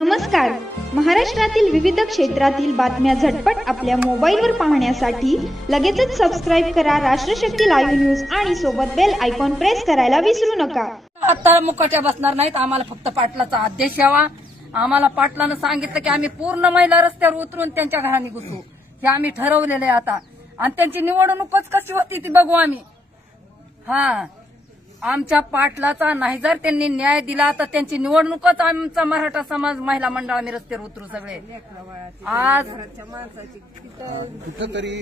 नमस्कार. महाराष्ट्रातील विविध क्षेत्रातील बातम्या झटपट आपल्या मोबाईलवर पाहण्यासाठी लगेचच सबस्क्राइब करा राष्ट्रशक्ती लाईव्ह न्यूज आणि सोबत बेल आयकॉन प्रेस करायला विसरू नका. आता मुकाट्या बसणार नाहीत. आम्हाला फक्त पाटलाचा आदेश यावा. आम्हाला पाटलानं सांगितलं की आम्ही पूर्ण महिला रस्त्यावर उतरून त्यांच्या घराने घुसू. हे आम्ही ठरवलेलं आहे आता. आणि त्यांची निवडणूकच कशी होती ती बघू आम्ही. आमच्या पाटलाचा नाही जर त्यांनी न्याय दिला तर त्यांची निवडणूकच आमचा मराठा समाज महिला मंडळ आम्ही रस्त्यावर उतरू सगळे. आज कुठंतरी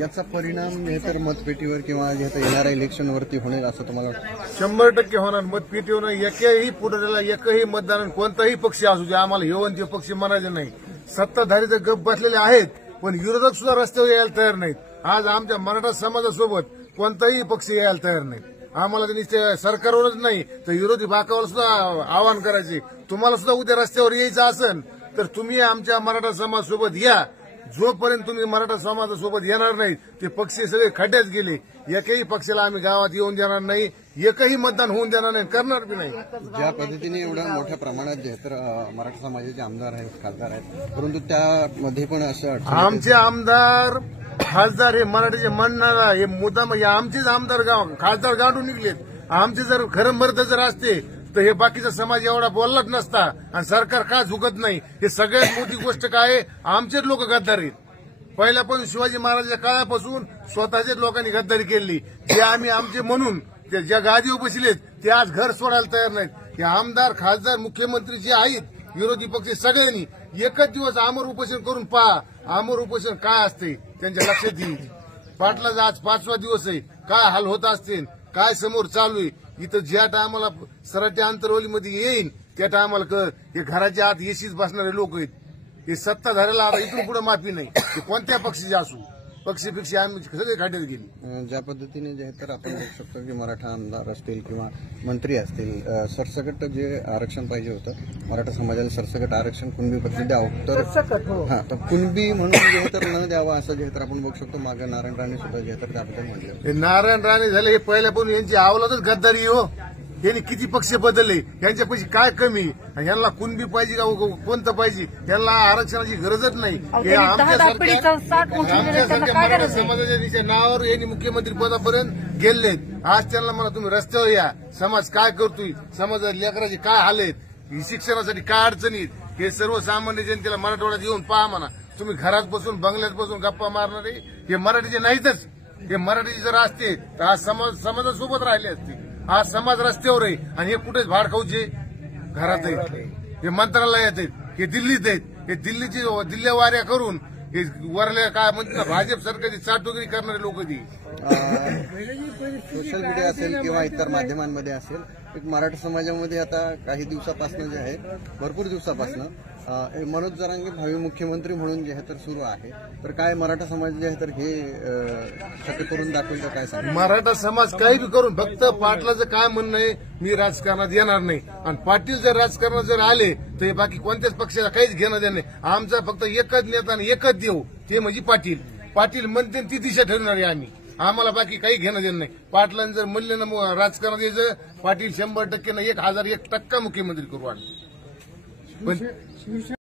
याचा परिणाम हे तर मतपेटीवर किंवा येणाऱ्या इलेक्शनवरती होणार असं तुम्हाला वाटतं? 100% होणार. मतपेटीवर एकही पुढाऱ्याला एकही मतदान कोणताही पक्ष असू दे आम्हाला हे पक्ष म्हणायचे नाही. सत्ताधारी तर गप बसलेले आहेत पण विरोधक सुद्धा रस्त्यावर यायला तयार नाहीत. आज आमच्या मराठा समाजासोबत कोणताही पक्ष यायला तयार नाही. आम्हाला नुसते सरकारवरच नाही तर विरोधी बाकावर सुद्धा आवाहन करायचे. तुम्हाला सुद्धा उद्या रस्त्यावर यायचं असेल तर तुम्ही आमच्या मराठा समाजासोबत या. जोपर्यंत तुम्ही मराठा समाजासोबत येणार नाहीत ते पक्ष सगळे खड्ड्यात गेले. एकही पक्षाला आम्ही गावात येऊन देणार नाही. एकही मतदान होऊन देणार नाही, करणार बी नाही. ज्या पद्धतीने एवढ्या मोठ्या प्रमाणात जे तर मराठा समाजाचे आमदार आहेत, खासदार आहेत, परंतु त्यामध्ये पण असं आमचे आमदार खासदार हे मराठीचे म्हणणारा हे मुद्दाम हे आमचेच आमदार खासदार गाठून निघलेत. आमचे जर खरं मर्द जर असते तर हे बाकीचा समाज एवढा बोललाच नसता. आणि सरकार का झुकत नाही हे सगळ्यात मोठी गोष्ट काय आहे. आमचेच लोक गद्दार आहेत. पहिल्यापासून शिवाजी महाराजांच्या काळापासून स्वतःच्याच लोकांनी गद्दारी केली. जे आम्ही आमचे म्हणून ते ज्या गादीवर बसलेत ते आज घर सोडायला तयार नाहीत. हे आमदार खासदार मुख्यमंत्री जे आहेत विरोधी पक्ष सगळ्यांनी एकच दिवस आमर उपोषण करून पहा. आमर उपोषण काय असते त्यांच्या लक्षात येईल. पाटलाचा आज 5वा दिवस आहे. काय हाल होत असतील, काय समोर चालू आहे. इथं ज्या टायमाला सराट्या अंतरवलीमध्ये येईन त्या टायमाला कळ हे घराच्या आत एसीच बसणारे लोक आहेत. हे सत्ताधाऱ्याला आता इथून पुढे माफी नाही. ते कोणत्या पक्षाचे असू पक्षी आम्ही सगळे खाट्यात गेली. ज्या पद्धतीने जे तर आपण बघू शकतो की मराठा आमदार असतील किंवा मंत्री असतील सरसकट जे आरक्षण पाहिजे होतं मराठा समाजाला सरसकट आरक्षण कुणबी पद्धती द्यावं तर कुणबी म्हणून जे तर न द्यावं असं जे तर आपण बघू शकतो. मागे नारायण राणे सुद्धा जे तर त्याबद्दल म्हटलं. नारायण राणे झाले हे पहिल्यापासून यांची अवलादच गद्दारी हो. यांनी किती पक्ष बदलले यांच्यापाशी काय कमी. यांना कुणबी पाहिजे का कोणतं पाहिजे यांना आरक्षणाची गरजच नाही. हे आमच्या समाजाच्या नावावर यांनी मुख्यमंत्री पदापर्यंत गेलेत. आज त्यांना म्हणा तुम्ही रस्त्यावर या. समाज काय करतोय, समाजात लेकराची काय हाल आहेत, शिक्षणासाठी काय अडचणीत हे सर्वसामान्य जनतेला मराठवाड्यात येऊन पहा म्हणा. तुम्ही घरात बसून बंगल्यात बसून गप्पा मारणारे हे मराठीचे नाहीतच. हे मराठीचे जर असते तर आज समाजासोबत राहिले असते. आज समाज रस्त्यावर आहे आणि हे कुठेच भाड खाऊचे घरात आहेत. हे मंत्रालयात आहेत, हे दिल्लीत आहेत. हे दिल्ल्या वाऱ्या करून हे वरल्या काय म्हणतात भाजप सरकारची चाटुगिरी करणारे लोक ती. सोशल मीडिया असेल किंवा इतर माध्यमांमध्ये असेल एक मराठा समाजामध्ये आता काही दिवसापासून जे आहे भरपूर दिवसापासून मनोज जरांगे भावी मुख्यमंत्री म्हणून जे आहे तर सुरू आहे. तर काय मराठा समाज जे आहे तर हे शक्य करून दाखवेल तर काय सांग. मराठा समाज काही बी करून फक्त पाटलाचं काय म्हणणं आहे मी राजकारणात येणार नाही. आणि पाटील जर राजकारणात जर आले तर हे बाकी कोणत्याच पक्षाला काहीच घेणं देणं नाही. आमचा फक्त एकच नेता आणि एकच देव ते म्हणजे पाटील. पाटील म्हणते ती दिशा ठरवणार आहे आम्ही. आम्हाला बाकी काही घेणं देणं नाही. पाटलांनी जर म्हणलं ना राजकारणात यायचं पाटील 100% 1001% मुख्यमंत्री करू. पण